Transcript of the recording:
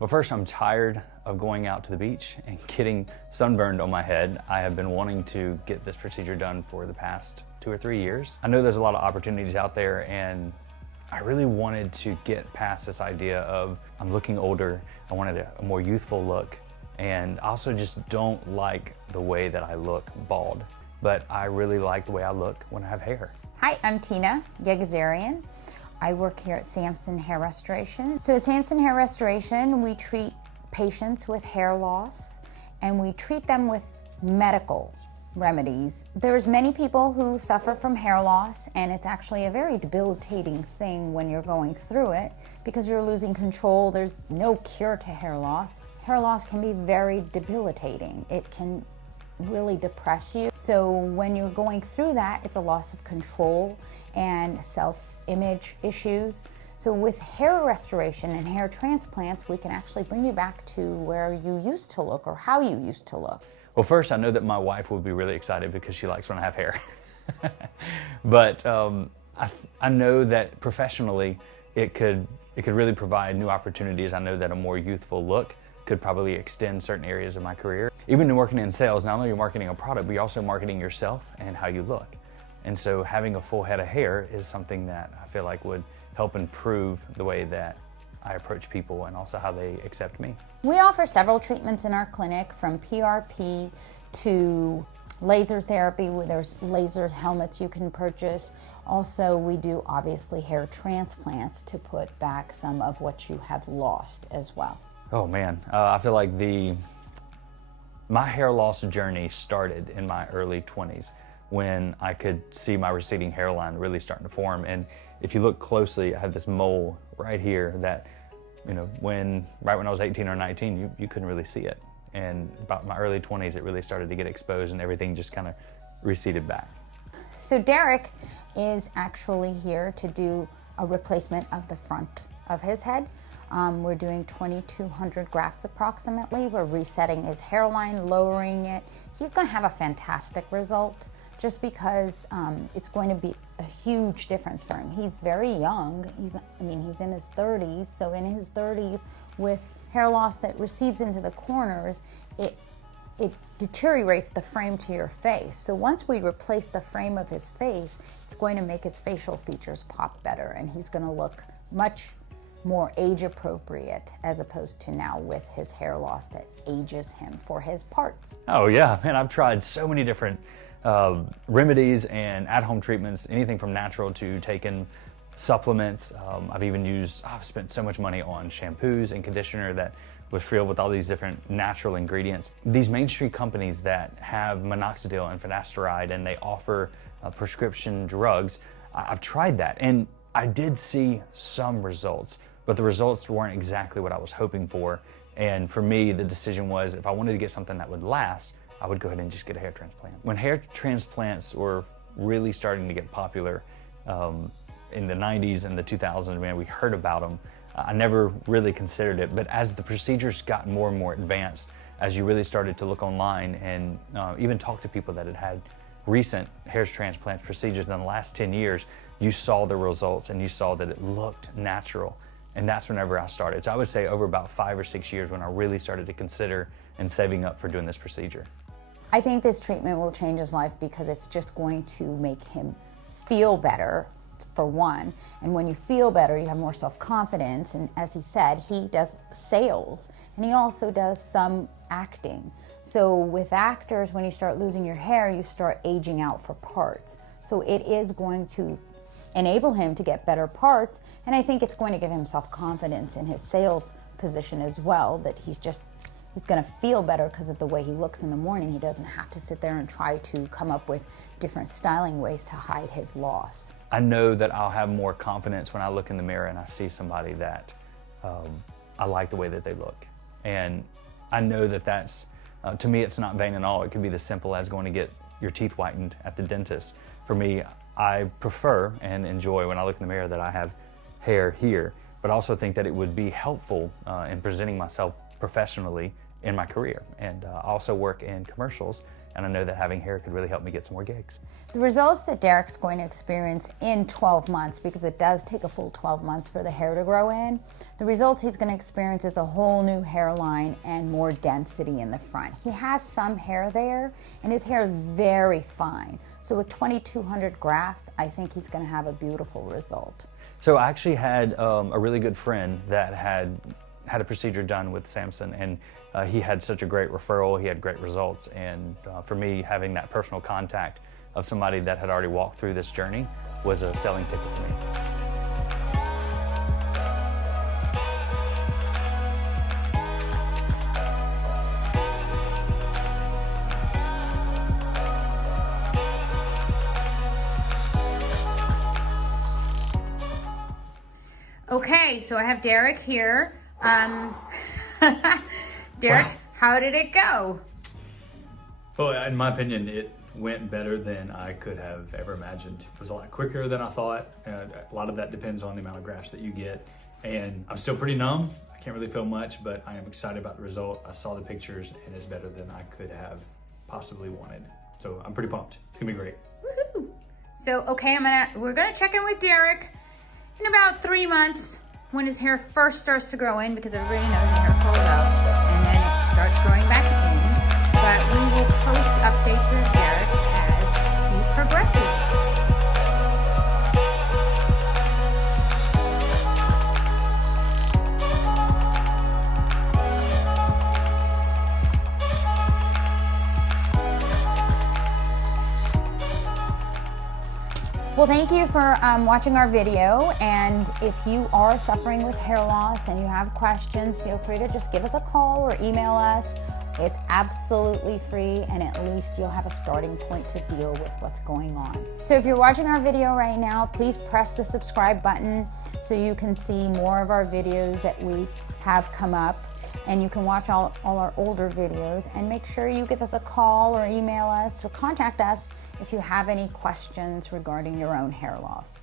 Well, first, I'm tired of going out to the beach and getting sunburned on my head. I have been wanting to get this procedure done for the past 2 or 3 years. I know there's a lot of opportunities out there, and I really wanted to get past this idea of I'm looking older. I wanted a more youthful look, and I also just don't like the way that I look bald, but I really like the way I look when I have hair. Hi, I'm Tina Gegazarian. I work here at Samson Hair Restoration. So at Samson Hair Restoration, we treat patients with hair loss, and we treat them with medical remedies. There's many people who suffer from hair loss, and it's actually a very debilitating thing when you're going through it because you're losing control. There's no cure to hair loss. Hair loss can be very debilitating. It can really depress you. So when you're going through that, it's a loss of control and self-image issues. So with hair restoration and hair transplants, we can actually bring you back to where you used to look or how you used to look. Well, first, I know that my wife will be really excited because she likes when I have hair. But I know that professionally, it could really provide new opportunities. I know that a more youthful look could probably extend certain areas of my career. Even working in sales, not only are you marketing a product, but you're also marketing yourself and how you look. And so having a full head of hair is something that I feel like would help improve the way that I approach people and also how they accept me. We offer several treatments in our clinic, from PRP to laser therapy. There's laser helmets you can purchase. Also, we do obviously hair transplants to put back some of what you have lost as well. Oh man, I feel like my hair loss journey started in my early 20s when I could see my receding hairline really starting to form. And if you look closely, I have this mole right here that, right when I was 18 or 19, you couldn't really see it. And about my early 20s, it really started to get exposed and everything just kind of receded back. So Derek is actually here to do a replacement of the front of his head. We're doing 2,200 grafts approximately. We're resetting his hairline, lowering it. He's going to have a fantastic result just because it's going to be a huge difference for him. He's very young. He's in his 30s. So in his 30s, with hair loss that recedes into the corners, it deteriorates the frame to your face. So once we replace the frame of his face, it's going to make his facial features pop better, and he's going to look much more age appropriate as opposed to now with his hair loss that ages him for his parts. Oh yeah, man, I've tried so many different remedies and at-home treatments, anything from natural to taking supplements. I've spent so much money on shampoos and conditioner that was filled with all these different natural ingredients. These mainstream companies that have minoxidil and finasteride and they offer prescription drugs, I've tried that and I did see some results, but the results weren't exactly what I was hoping for. And for me, the decision was if I wanted to get something that would last, I would go ahead and just get a hair transplant. When hair transplants were really starting to get popular in the 90s and the 2000s, man, we heard about them. I never really considered it, but as the procedures got more and more advanced, as you really started to look online and even talk to people that had had recent hair transplant procedures in the last 10 years, you saw the results and you saw that it looked natural. And that's whenever I started. So I would say over about 5 or 6 years when I really started to consider and saving up for doing this procedure. I think this treatment will change his life because it's just going to make him feel better, for one. And when you feel better, you have more self-confidence. And as he said, he does sales and he also does some acting. So with actors, when you start losing your hair, you start aging out for parts. So it is going to enable him to get better parts, and I think it's going to give him self-confidence in his sales position as well, that he's going to feel better because of the way he looks in the morning. He doesn't have to sit there and try to come up with different styling ways to hide his loss. I know that I'll have more confidence when I look in the mirror and I see somebody that I like the way that they look. And I know that that's, to me, it's not vain at all. It could be as simple as going to get your teeth whitened at the dentist. For me, I prefer and enjoy when I look in the mirror that I have hair here, but I also think that it would be helpful in presenting myself professionally in my career. And I also work in commercials, and I know that having hair could really help me get some more gigs. The results that Derek's going to experience in 12 months, because it does take a full 12 months for the hair to grow in, the results he's going to experience is a whole new hairline and more density in the front. He has some hair there, and his hair is very fine. So with 2,200 grafts, I think he's going to have a beautiful result. So I actually had a really good friend that had a procedure done with Samson, and he had such a great referral, he had great results, and for me, having that personal contact of somebody that had already walked through this journey was a selling ticket for me. Okay, so I have Derek here. Derek, how did it go? Well, in my opinion, it went better than I could have ever imagined. It was a lot quicker than I thought. A lot of that depends on the amount of grafts that you get. And I'm still pretty numb. I can't really feel much, but I am excited about the result. I saw the pictures, and it's better than I could have possibly wanted. So I'm pretty pumped. It's gonna be great. Woohoo! So, okay, we're gonna check in with Derek in about 3 months, when his hair first starts to grow in, because everybody knows the hair falls out and then it starts growing back in. But we will post updates of Derek as he progresses. Well, thank you for watching our video, and if you are suffering with hair loss and you have questions, feel free to just give us a call or email us. It's absolutely free, and at least you'll have a starting point to deal with what's going on. So if you're watching our video right now, please press the subscribe button so you can see more of our videos that we have come up, and you can watch all our older videos, and make sure you give us a call or email us or contact us if you have any questions regarding your own hair loss.